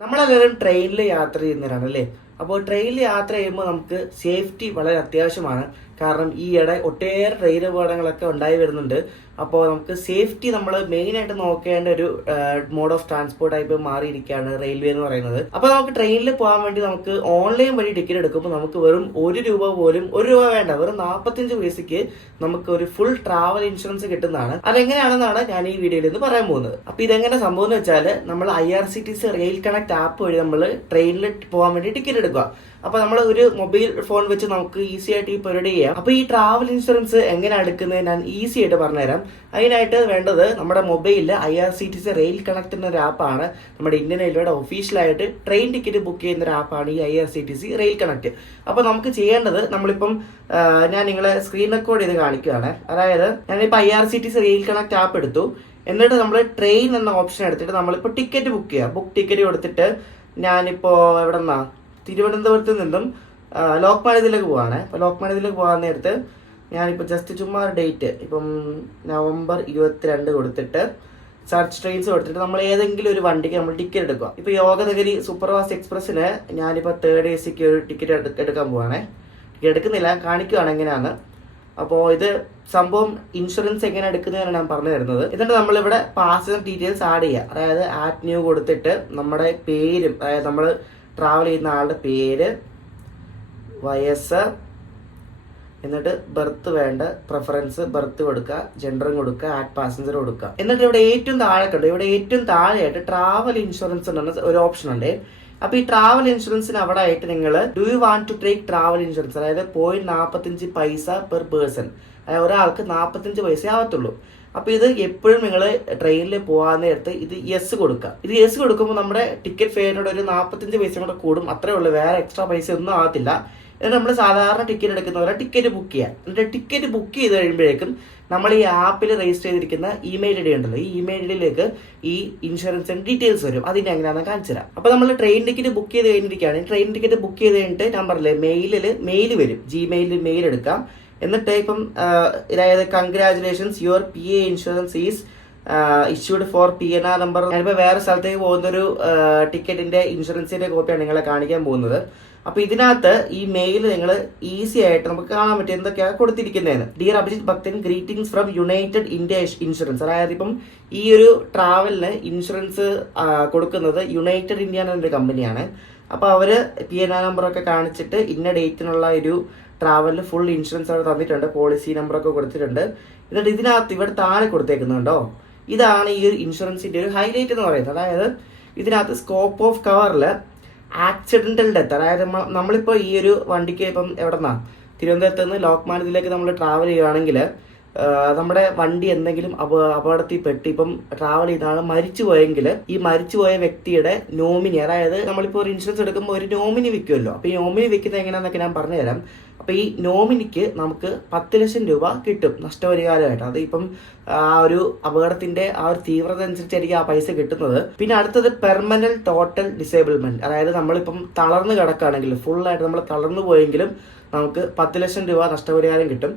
നമ്മളെല്ലാവരും ട്രെയിനിൽ യാത്ര ചെയ്യുന്നവരാണ് അല്ലേ. അപ്പോൾ ട്രെയിനിൽ യാത്ര ചെയ്യുമ്പോൾ നമുക്ക് സേഫ്റ്റി വളരെ അത്യാവശ്യമാണ്. കാരണം ഈയിടെ ഒട്ടേറെ ട്രെയിൻ അപകടങ്ങളൊക്കെ ഉണ്ടായി വരുന്നുണ്ട്. അപ്പോൾ നമുക്ക് സേഫ്റ്റി നമ്മൾ മെയിനായിട്ട് നോക്കേണ്ട ഒരു മോഡ് ഓഫ് ട്രാൻസ്പോർട്ട് ആയി ഇപ്പോൾ മാറിയിരിക്കുകയാണ് റെയിൽവേ എന്ന് പറയുന്നത്. അപ്പോൾ നമുക്ക് ട്രെയിനിൽ പോകാൻ വേണ്ടി നമുക്ക് ഓൺലൈൻ വഴി ടിക്കറ്റ് എടുക്കുമ്പോൾ നമുക്ക് വെറും ₹1 പോലും, ₹1 വേണ്ട, വെറും 45 പൈസയ്ക്ക് നമുക്ക് ഒരു ഫുൾ ട്രാവൽ ഇൻഷുറൻസ് കിട്ടുന്നതാണ്. അതെങ്ങനെയാണെന്നാണ് ഞാൻ ഈ വീഡിയോയിൽ നിന്ന് പറയാൻ പോകുന്നത്. അപ്പോൾ ഇതെങ്ങനെ സംഭവം എന്ന് വെച്ചാൽ നമ്മൾ IRCTC റെയിൽ കണക്ട് ആപ്പ് വഴി നമ്മൾ ട്രെയിനിൽ പോകാൻ വേണ്ടി ടിക്കറ്റ് എടുക്കുക. അപ്പൊ നമ്മൾ ഒരു മൊബൈൽ ഫോൺ വെച്ച് നമുക്ക് ഈസി ആയിട്ട് ഈ പരിപാടി ചെയ്യാം. അപ്പൊ ഈ ട്രാവൽ ഇൻഷുറൻസ് എങ്ങനെ എടുക്കുന്നത് ഞാൻ ഈസി ആയിട്ട് പറഞ്ഞുതരാം. അതിനായിട്ട് വേണ്ടത് നമ്മുടെ മൊബൈലിൽ IRCTC റെയിൽ കണക്ട് എന്ന ഒരു ആപ്പാണ്. നമ്മുടെ ഇന്ത്യൻ റെയിൽവേയുടെ ഒഫീഷ്യലായിട്ട് ട്രെയിൻ ടിക്കറ്റ് ബുക്ക് ചെയ്യുന്ന ഒരു ആപ്പാണ് ഈ IRCTC റെയിൽ കണക്ട്. അപ്പൊ നമുക്ക് ചെയ്യേണ്ടത്, നമ്മളിപ്പം ഞാൻ നിങ്ങളെ സ്ക്രീൻ റെക്കോർഡ് ചെയ്ത് കാണിക്കുകയാണ്. അതായത് ഞാനിപ്പോൾ IRCTC റെയിൽ കണക്ട് ആപ്പ് എടുത്തു. എന്നിട്ട് നമ്മൾ ട്രെയിൻ എന്ന ഓപ്ഷൻ എടുത്തിട്ട് നമ്മളിപ്പോൾ ടിക്കറ്റ് ബുക്ക് ചെയ്യുക. ബുക്ക് ടിക്കറ്റ് കൊടുത്തിട്ട് ഞാനിപ്പോൾ എവിടെ നിന്നാ, തിരുവനന്തപുരത്ത് നിന്നും ലോക്മാന്യത്തിലേക്ക് പോവാണ്. അപ്പോൾ ലോക്മാന്യത്തിലേക്ക് പോകാൻ നേരത്ത് ഞാനിപ്പോൾ ജസ്റ്റ് ചുമ്മാ ഡേറ്റ് ഇപ്പം November 22 കൊടുത്തിട്ട് സെർച്ച് ട്രെയിൻസ് കൊടുത്തിട്ട് നമ്മൾ ഏതെങ്കിലും ഒരു വണ്ടിക്ക് നമ്മൾ ടിക്കറ്റ് എടുക്കുക. ഇപ്പോൾ യോഗനഗരി സൂപ്പർഫാസ്റ്റ് എക്സ്പ്രസ്സിന് ഞാനിപ്പോൾ 3rd AC ഒരു ടിക്കറ്റ് എടുക്കാൻ പോവാണേ. ടിക്കറ്റ് എടുക്കുന്നില്ല, കാണിക്കുകയാണ് എങ്ങനെയാണ്. അപ്പോൾ ഇത് സംഭവം ഇൻഷുറൻസ് എങ്ങനെ എടുക്കുന്നതാണ് ഞാൻ പറഞ്ഞു തരുന്നത്. എന്നിട്ട് നമ്മളിവിടെ പാസഞ്ചർ ഡീറ്റെയിൽസ് ആഡ് ചെയ്യുക. അതായത് ആറ്റ് ന്യൂ കൊടുത്തിട്ട് നമ്മുടെ പേരും, അതായത് നമ്മൾ ട്രാവൽ ചെയ്യുന്ന ആളുടെ പേര്, വയസ്സ്, എന്നിട്ട് ബർത്ത് വേണ്ട പ്രിഫറൻസ് ബർത്ത് കൊടുക്കുക, ജെൻഡറും കൊടുക്കുക, ആഡ് പാസഞ്ചർ കൊടുക്കുക. എന്നിട്ട് ഇവിടെ ഏറ്റവും താഴെ കണ്ടു, ഇവിടെ ഏറ്റവും താഴെയായിട്ട് ട്രാവൽ ഇൻഷുറൻസ് എന്ന ഒരു ഓപ്ഷൻ ഉണ്ട്. അപ്പൊ ഈ ട്രാവൽ ഇൻഷുറൻസിന് അവിടെ ആയിട്ട് നിങ്ങൾ do you want to take travel insurance, അതായത് 0.45 പൈസ പെർ പേഴ്സൺ, അതായത് ഒരാൾക്ക് 45 പൈസ ആവത്തുള്ളൂ. അപ്പൊ ഇത് എപ്പോഴും നിങ്ങൾ ട്രെയിനിൽ പോകാൻ നേരത്ത് ഇത് യെസ് കൊടുക്കുക. ഇത് യെസ് കൊടുക്കുമ്പോൾ നമ്മുടെ ടിക്കറ്റ് ഫെയറിനോട് ഒരു 45 പൈസ കൂടെ കൂടും, അത്രേ ഉള്ളൂ, വേറെ എക്സ്ട്രാ പൈസ ഒന്നും ആകത്തില്ല. എന്നിട്ട് നമ്മൾ സാധാരണ ടിക്കറ്റ് എടുക്കുന്നവരെ ടിക്കറ്റ് ബുക്ക് ചെയ്യുക. എന്നിട്ട് ടിക്കറ്റ് ബുക്ക് ചെയ്ത് കഴിയുമ്പോഴേക്കും നമ്മൾ ഈ ആപ്പിൽ രജിസ്റ്റർ ചെയ്തിരിക്കുന്ന ഇമെയിൽ ID ഉണ്ടല്ലോ, ഈ ഇമെയിൽ IDയിലേക്ക് ഈ ഇൻഷുറൻസിന്റെ ഡീറ്റെയിൽസ് വരും. അതിന് എങ്ങനെയാണെന്ന് കാണിച്ചു തരാം. അപ്പൊ നമ്മൾ ട്രെയിൻ ടിക്കറ്റ് ബുക്ക് ചെയ്ത് കഴിഞ്ഞിരിക്കുകയാണ്. ട്രെയിൻ ടിക്കറ്റ് ബുക്ക് ചെയ്ത് കഴിഞ്ഞിട്ട് ഞാൻ പറഞ്ഞില്ലേ, മെയിൽ വരും, Gmail മെയിൽ എടുക്കാം. എന്നിട്ട് ഇപ്പം അതായത് congratulations your PA insurance is issued for PNR number. ഞാനിപ്പോൾ വേറെ സ്ഥലത്തേക്ക് പോകുന്നൊരു ടിക്കറ്റിന്റെ ഇൻഷുറൻസിന്റെ കോപ്പിയാണ് നിങ്ങളെ കാണിക്കാൻ പോകുന്നത്. അപ്പൊ ഇതിനകത്ത് ഈ മെയിൽ നിങ്ങൾ ഈസി ആയിട്ട് നമുക്ക് കാണാൻ പറ്റും എന്തൊക്കെയാണ് കൊടുത്തിരിക്കുന്നതെന്ന്. ഡിയർ അഭിജിത്ത് ഭക്തൻ, greetings from United India insurance. അതായത് ഇപ്പം ഈ ഒരു ട്രാവലിന് ഇൻഷുറൻസ് കൊടുക്കുന്നത് യുണൈറ്റഡ് ഇന്ത്യ എന്നൊരു കമ്പനിയാണ്. അപ്പൊ അവര് PNR നമ്പറൊക്കെ കാണിച്ചിട്ട് ഇന്ന ഡേറ്റിനുള്ള ഒരു ട്രാവലിന് ഫുൾ ഇൻഷുറൻസ് അവിടെ തന്നിട്ടുണ്ട്, പോളിസി നമ്പറൊക്കെ കൊടുത്തിട്ടുണ്ട്. എന്നിട്ട് ഇതിനകത്ത് ഇവിടെ താഴെ കൊടുത്തേക്കുന്നുണ്ടോ, ഇതാണ് ഈ ഒരു ഇൻഷുറൻസിന്റെ ഒരു ഹൈലൈറ്റ് എന്ന് പറയുന്നത്. അതായത് ഇതിനകത്ത് സ്കോപ്പ് ഓഫ് കവറിൽ ആക്സിഡന്റൽ ഡെത്ത്, അതായത് നമ്മളിപ്പോൾ ഈ ഒരു വണ്ടിക്ക് ഇപ്പം എവിടെന്നാ, തിരുവനന്തപുരത്ത് നിന്ന് ലോക്മാന്യത്തിലേക്ക് നമ്മൾ ട്രാവൽ ചെയ്യുകയാണെങ്കിൽ നമ്മുടെ വണ്ടി എന്തെങ്കിലും അപകടത്തിൽ പെട്ട് ഇപ്പം ട്രാവൽ ചെയ്യുന്ന ആൾ മരിച്ചു പോയെങ്കിൽ ഈ മരിച്ചുപോയ വ്യക്തിയുടെ നോമിനി, അതായത് നമ്മളിപ്പോൾ ഒരു ഇൻഷുറൻസ് എടുക്കുമ്പോൾ ഒരു നോമിനി വെക്കുമല്ലോ. അപ്പോൾ ഈ നോമിനി വെക്കുന്നത് എങ്ങനെയാണെന്നൊക്കെ ഞാൻ പറഞ്ഞുതരാം. അപ്പോൾ ഈ നോമിനിക്ക് നമുക്ക് 10 ലക്ഷം രൂപ കിട്ടും നഷ്ടപരിഹാരമായിട്ട്. അത് ഇപ്പം ആ ഒരു അപകടത്തിന്റെ ആ ഒരു തീവ്രത അനുസരിച്ചായിരിക്കും ആ പൈസ കിട്ടുന്നത്. പിന്നെ അടുത്തത് പെർമനന്റ് ടോട്ടൽ ഡിസേബിൾമെന്റ്, അതായത് നമ്മളിപ്പം തളർന്നു കിടക്കുകയാണെങ്കിൽ, ഫുള്ളായിട്ട് നമ്മൾ തളർന്നു പോയെങ്കിലും നമുക്ക് 10 ലക്ഷം രൂപ നഷ്ടപരിഹാരം കിട്ടും.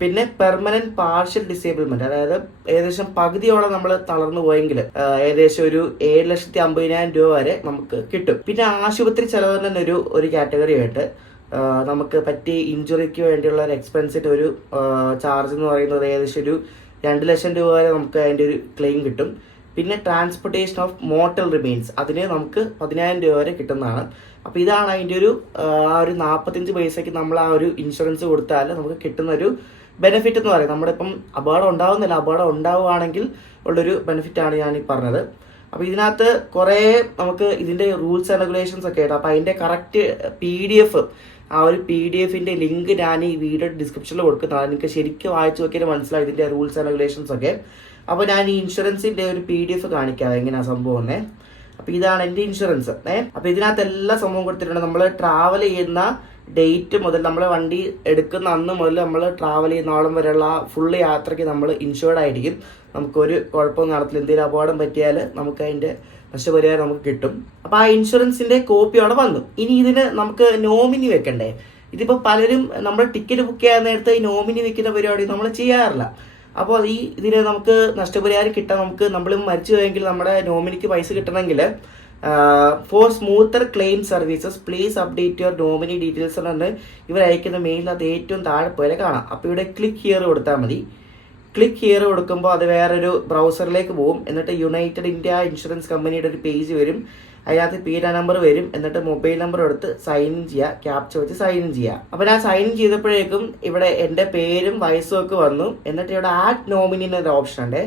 പിന്നെ പെർമനന്റ് പാർഷ്യൽ ഡിസേബിൾമെന്റ്, അതായത് ഏകദേശം പകുതിയോളം നമ്മൾ തളർന്നു പോയെങ്കിൽ ഏകദേശം ഒരു 7,50,000 രൂപ വരെ നമുക്ക് കിട്ടും. പിന്നെ ആശുപത്രി ചെലവ് തന്നെ ഒരു കാറ്റഗറി ആയിട്ട് നമുക്ക് പറ്റിയ ഇഞ്ചുറിക്ക് വേണ്ടിയുള്ള ഒരു എക്സ്പെൻസിന്റെ ഒരു ചാർജ് എന്ന് പറയുന്നത് ഏകദേശം ഒരു 2 ലക്ഷം രൂപ വരെ നമുക്ക് അതിന്റെ ഒരു ക്ലെയിം കിട്ടും. പിന്നെ ട്രാൻസ്പോർട്ടേഷൻ ഓഫ് മോർട്ടൽ റിമെയിൻസ്, അതിന് നമുക്ക് 10,000 രൂപ വരെ കിട്ടുന്നതാണ്. അപ്പോൾ ഇതാണ് അതിന്റെ ഒരു 45 പൈസയ്ക്ക് നമ്മൾ ആ ഒരു ഇൻഷുറൻസ് കൊടുത്താൽ നമുക്ക് കിട്ടുന്ന ഒരു ബെനിഫിറ്റ് എന്ന് പറയുന്നത്. നമ്മുടെ ഇപ്പം അപകടം ഉണ്ടാവുന്നില്ല, അപകടം ഉണ്ടാവുകയാണെങ്കിൽ ഉള്ളൊരു ബെനിഫിറ്റാണ് ഞാൻ ഈ പറഞ്ഞത്. അപ്പോൾ ഇതിനകത്ത് കുറേ നമുക്ക് ഇതിന്റെ റൂൾസ് ആൻഡ് റെഗുലേഷൻസ് ഒക്കെ ആയിട്ട്, അപ്പോൾ അതിന്റെ കറക്റ്റ് PDF, ആ ഒരു PDF-ന്റെ ലിങ്ക് ഞാൻ ഈ വീഡിയോ ഡിസ്ക്രിപ്ഷനിൽ കൊടുക്കുന്നതാണ്. നിങ്ങൾക്ക് ശരിക്കും വായിച്ചു നോക്കിയാൽ മനസ്സിലാവും ഇതിന്റെ റൂൾസ് ആൻഡ് റെഗുലേഷൻസ് ഒക്കെ. അപ്പോൾ ഞാൻ ഈ ഇൻഷുറൻസിന്റെ ഒരു PDF കാണിക്കാം എങ്ങനെയാണ് സംഭവം. അപ്പോൾ ഇതാണ് എൻ്റെ ഇൻഷുറൻസ്. അപ്പോൾ ഇതിനകത്ത് എല്ലാ സംഭവം കൊടുത്തിട്ടുണ്ട്. നമ്മൾ ട്രാവൽ ചെയ്യുന്ന ഡേറ്റ് മുതൽ, നമ്മൾ വണ്ടി എടുക്കുന്ന അന്ന് മുതൽ നമ്മൾ ട്രാവൽ ചെയ്യുന്ന ആളും വരെയുള്ള ഫുള്ള് യാത്രയ്ക്ക് നമ്മൾ ഇൻഷുർഡ് ആയിരിക്കും. നമുക്കൊരു കുഴപ്പമൊന്നും നടത്തില്ല. എന്തെങ്കിലും അപകടം പറ്റിയാൽ നമുക്ക് അതിൻ്റെ നഷ്ടപരിഹാരം നമുക്ക് കിട്ടും. അപ്പോൾ ആ ഇൻഷുറൻസിന്റെ കോപ്പി അവിടെ വന്നു. ഇനി ഇതിന് നമുക്ക് നോമിനി വെക്കണ്ടേ? ഇതിപ്പോൾ പലരും നമ്മൾ ടിക്കറ്റ് ബുക്ക് ചെയ്യാൻ നേരത്തെ ഈ നോമിനി വെക്കുന്ന പരിപാടി നമ്മൾ ചെയ്യാറില്ല. അപ്പോൾ ഇതിന് നമുക്ക് നഷ്ടപരിഹാരം കിട്ടാൻ, നമ്മൾ മരിച്ചു പോയെങ്കിൽ നമ്മുടെ നോമിനിക്ക് പൈസ കിട്ടണമെങ്കിൽ for smoother claim services please update your nominee details എന്ന് ഇവർ അയക്കുന്ന മെയിലിൽ അത് ഏറ്റവും താഴെ പോലെ കാണാം. അപ്പോൾ ഇവിടെ ക്ലിക്ക് ഹിയർ കൊടുത്താൽ മതി. ക്ലിക്ക് ഹിയർ കൊടുക്കുമ്പോൾ അത് വേറൊരു ബ്രൗസറിലേക്ക് പോകും. എന്നിട്ട് യുണൈറ്റഡ് ഇന്ത്യ ഇൻഷുറൻസ് കമ്പനിയുടെ ഒരു പേജ് വരും. അതിനകത്ത് പീര നമ്പർ വരും. എന്നിട്ട് മൊബൈൽ നമ്പർ എടുത്ത് സൈൻ ഇൻ ചെയ്യുക, ക്യാപ്ച വെച്ച് സൈൻ ഇൻ ചെയ്യുക. അപ്പോൾ ഞാൻ സൈൻ ഇൻ ചെയ്തപ്പോഴേക്കും ഇവിടെ എൻ്റെ പേരും വയസ്സും ഒക്കെ വന്നു. എന്നിട്ട് ഇവിടെ ആഡ് നോമിനി എന്നൊരു ഓപ്ഷൻ ഉണ്ട്.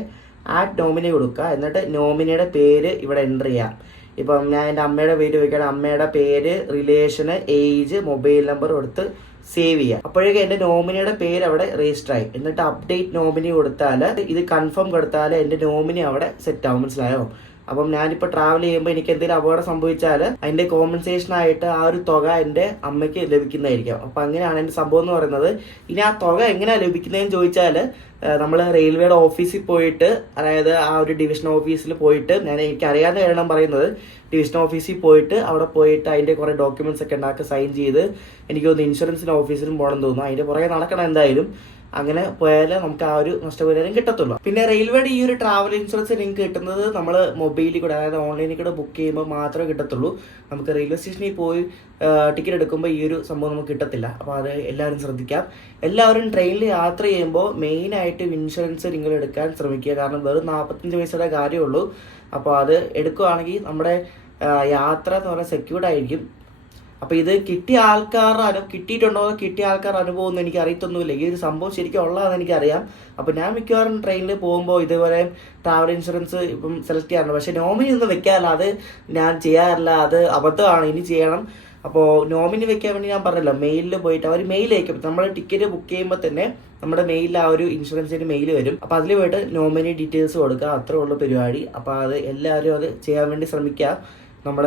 ആഡ് നോമിനി കൊടുക്കുക. എന്നിട്ട് നോമിനിയുടെ പേര് ഇവിടെ എൻ്റർ ചെയ്യാം. ഇപ്പം ഞാൻ എൻ്റെ അമ്മയുടെ പേര് വയ്ക്കുകയാണ്. അമ്മയുടെ പേര്, റിലേഷന്, ഏജ്, മൊബൈൽ നമ്പർ കൊടുത്ത് സേവ് ചെയ്യുക. അപ്പോഴേക്കും എൻ്റെ നോമിനിയുടെ പേര് അവിടെ രജിസ്റ്റർ ആയി. എന്നിട്ട് അപ്ഡേറ്റ് നോമിനി കൊടുത്താൽ, ഇത് കൺഫേം കൊടുത്താൽ എൻ്റെ നോമിനി അവിടെ സെറ്റ് ആവും. മനസ്സിലായോ? അപ്പം ഞാനിപ്പോൾ ട്രാവൽ ചെയ്യുമ്പോൾ എനിക്ക് എന്തെങ്കിലും അപകടം സംഭവിച്ചാൽ അതിൻ്റെ കോമ്പൻസേഷൻ ആയിട്ട് ആ ഒരു തുക എൻ്റെ അമ്മയ്ക്ക് ലഭിക്കുന്നതായിരിക്കും. അപ്പം അങ്ങനെയാണ് എൻ്റെ സംഭവം എന്ന് പറയുന്നത്. ഇനി ആ തുക എങ്ങനെയാണ് ലഭിക്കുന്നതെന്ന് ചോദിച്ചാൽ നമ്മൾ റെയിൽവേയുടെ ഓഫീസിൽ പോയിട്ട്, അതായത് ആ ഒരു ഡിവിഷൻ ഓഫീസിൽ പോയിട്ട്, എനിക്ക് അറിയാവുന്ന കാരണം പറയുന്നത്, ഡിവിഷൻ ഓഫീസിൽ പോയിട്ട് അവിടെ പോയിട്ട് അതിൻ്റെ കുറേ ഡോക്യുമെൻറ്റ്സ് ഒക്കെ ഉണ്ടാക്കി സൈൻ ചെയ്ത്, എനിക്ക് തോന്നുന്നു ഇൻഷുറൻസിൻ്റെ ഓഫീസിലും പോകണം തോന്നുന്നു. അതിൻ്റെ പുറകെ നടക്കണം എന്തായാലും. അങ്ങനെ പോയാലേ നമുക്ക് ആ ഒരു നഷ്ടപരിഹാരം കിട്ടത്തുള്ളൂ. പിന്നെ റെയിൽവേയുടെ ഈ ഒരു ട്രാവൽ ഇൻഷുറൻസ് നിങ്ങൾക്ക് കിട്ടുന്നത് നമ്മൾ മൊബൈലിൽ കൂടെ, അതായത് ഓൺലൈനിൽ കൂടെ ബുക്ക് ചെയ്യുമ്പോൾ മാത്രമേ കിട്ടത്തുള്ളൂ. നമുക്ക് റെയിൽവേ സ്റ്റേഷനിൽ പോയി ടിക്കറ്റ് എടുക്കുമ്പോൾ ഈ ഒരു സംഭവം നമുക്ക് കിട്ടത്തില്ല. അപ്പോൾ അത് എല്ലാവരും ശ്രദ്ധിക്കാം. എല്ലാവരും ട്രെയിനിൽ യാത്ര ചെയ്യുമ്പോൾ മെയിനായിട്ട് ഇൻഷുറൻസ് നിങ്ങൾ എടുക്കാൻ ശ്രമിക്കുക. കാരണം വെറും 45 പൈസയുടെ കാര്യമുള്ളൂ. അപ്പോൾ അത് എടുക്കുകയാണെങ്കിൽ നമ്മുടെ യാത്ര എന്ന് പറഞ്ഞാൽ സെക്യൂർഡ് ആയിരിക്കും. അപ്പോൾ ഇത് കിട്ടിയ കിട്ടിയിട്ടുണ്ടോ കിട്ടിയ ആൾക്കാരുടെ അനുഭവം ഒന്നും എനിക്ക് അറിയത്തൊന്നുമില്ല. ഈ ഒരു സംഭവം ശരിക്കും ഉള്ളതെന്ന് എനിക്കറിയാം. അപ്പോൾ ഞാൻ മിക്കവാറും ട്രെയിനിൽ പോകുമ്പോൾ ഇതുപോലെ ട്രാവൽ ഇൻഷുറൻസ് ഇപ്പം സെലക്ട് ചെയ്യാറുണ്ട്. പക്ഷേ നോമിനി ഒന്നും വെക്കാറില്ല. അത് ഞാൻ ചെയ്യാറില്ല. അത് അബദ്ധമാണ്. ഇനി ചെയ്യണം. അപ്പോൾ നോമിനി വെക്കാൻ വേണ്ടി ഞാൻ പറഞ്ഞല്ലോ, മെയിലിൽ പോയിട്ട് അവർ മെയിൽ അയക്കും. നമ്മൾ ടിക്കറ്റ് ബുക്ക് ചെയ്യുമ്പോൾ തന്നെ നമ്മുടെ മെയിലിൽ ആ ഒരു ഇൻഷുറൻസിൻ്റെ മെയിൽ വരും. അപ്പോൾ അതിൽ പോയിട്ട് നോമിനി ഡീറ്റെയിൽസ് കൊടുക്കുക. അത്രേ ഉള്ള പരിപാടി. അപ്പോൾ അത് എല്ലാവരും അത് ചെയ്യാൻ വേണ്ടി ശ്രമിക്കുക. നമ്മൾ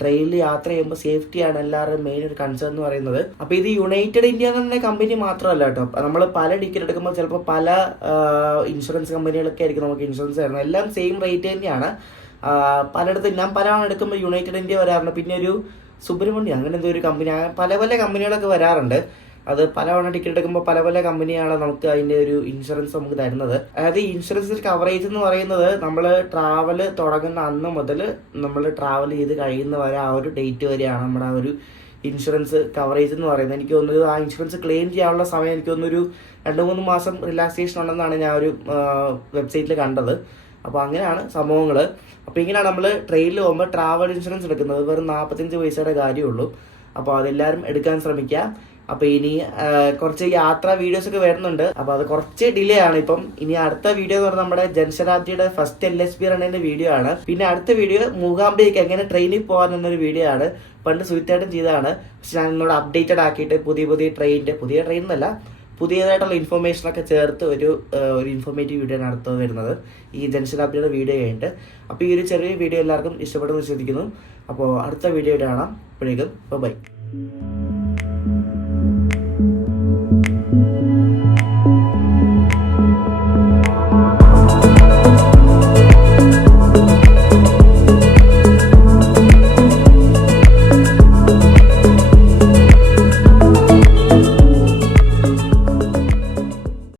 ട്രെയിനിൽ യാത്ര ചെയ്യുമ്പോൾ സേഫ്റ്റിയാണ് എല്ലാവരുടെയും മെയിൻ ഒരു കൺസേൺ എന്ന് പറയുന്നത്. അപ്പോൾ ഇത് യുണൈറ്റഡ് ഇന്ത്യ എന്ന കമ്പനി മാത്രമല്ല കേട്ടോ. നമ്മൾ പല ടിക്കറ്റ് എടുക്കുമ്പോൾ ചിലപ്പോൾ പല ഇൻഷുറൻസ് കമ്പനികളൊക്കെ ആയിരിക്കും നമുക്ക് ഇൻഷുറൻസ് തരുന്നത്. എല്ലാം സെയിം റേറ്റ് തന്നെയാണ്. പലയിടത്തും ഞാൻ പലവണ എടുക്കുമ്പോൾ യുണൈറ്റഡ് ഇന്ത്യ വരാറുണ്ട്. പിന്നെ ഒരു സുബ്രഹ്മണ്യം അങ്ങനെ എന്തോ ഒരു കമ്പനി, പല പല കമ്പനികളൊക്കെ വരാറുണ്ട്. അത് പലവണ ടിക്കറ്റ് എടുക്കുമ്പോൾ പല പല കമ്പനിയാണ് നമുക്ക് അതിൻ്റെ ഒരു ഇൻഷുറൻസ് നമുക്ക് തരുന്നത്. അതായത് ഈ ഇൻഷുറൻസ് കവറേജ് എന്ന് പറയുന്നത് നമ്മൾ ട്രാവൽ തുടങ്ങുന്ന അന്ന് മുതൽ നമ്മൾ ട്രാവൽ ചെയ്ത് കഴിയുന്ന വരെ ആ ഒരു ഡേറ്റ് വരെയാണ് നമ്മുടെ ആ ഒരു ഇൻഷുറൻസ് കവറേജ് എന്ന് പറയുന്നത്. എനിക്ക് തോന്നുന്നത് ആ ഇൻഷുറൻസ് ക്ലെയിം ചെയ്യാനുള്ള സമയം എനിക്ക് തോന്നുന്നൊരു 2-3 മാസം റിലാക്സേഷൻ ഉണ്ടെന്നാണ് ഞാൻ ഒരു വെബ്സൈറ്റിൽ കണ്ടത്. അപ്പോൾ അങ്ങനെയാണ് സംഭവങ്ങൾ. അപ്പോൾ ഇങ്ങനെയാണ് നമ്മൾ ട്രെയിനിൽ പോകുമ്പോൾ ട്രാവൽ ഇൻഷുറൻസ് എടുക്കുന്നത്. വെറും 45 പൈസയുടെ കാര്യമുള്ളൂ. അപ്പോൾ അതെല്ലാവരും എടുക്കാൻ ശ്രമിക്കുക. അപ്പോൾ ഇനി കുറച്ച് യാത്രാ വീഡിയോസ് ഒക്കെ വരുന്നുണ്ട്. അപ്പോൾ അത് കുറച്ച് ഡിലേ ആണ് ഇപ്പം. ഇനി അടുത്ത വീഡിയോ എന്ന് പറഞ്ഞാൽ നമ്മുടെ ജൻശതാബ്ദിയുടെ ഫസ്റ്റ് LSB റണ്ണിന്റെ വീഡിയോ ആണ്. പിന്നെ അടുത്ത വീഡിയോ മൂകാംബികയ്ക്ക് എങ്ങനെ ട്രെയിനിൽ പോകാൻ എന്നൊരു വീഡിയോ ആണ്. പണ്ട് സുഹിത്തായിട്ടും ചെയ്തതാണ്. പക്ഷെ ഞാൻ നിന്നോട് അപ്ഡേറ്റഡ് ആക്കിയിട്ട് പുതിയ ട്രെയിൻ എന്നല്ല, പുതിയതായിട്ടുള്ള ഇൻഫർമേഷനൊക്കെ ചേർത്ത് ഒരു ഇൻഫോർമേറ്റീവ് വീഡിയോ ആണ് അടുത്തത് വരുന്നത്, ഈ ജൻശതാബ്ദിയുടെ വീഡിയോ കഴിഞ്ഞിട്ട്. അപ്പോൾ ഈ ഒരു ചെറിയ വീഡിയോ എല്ലാവർക്കും ഇഷ്ടപ്പെടുമെന്ന് വിശ്വസിക്കുന്നു. അപ്പോൾ അടുത്ത വീഡിയോ കാണാം. അപ്പോഴേക്കും ബൈ.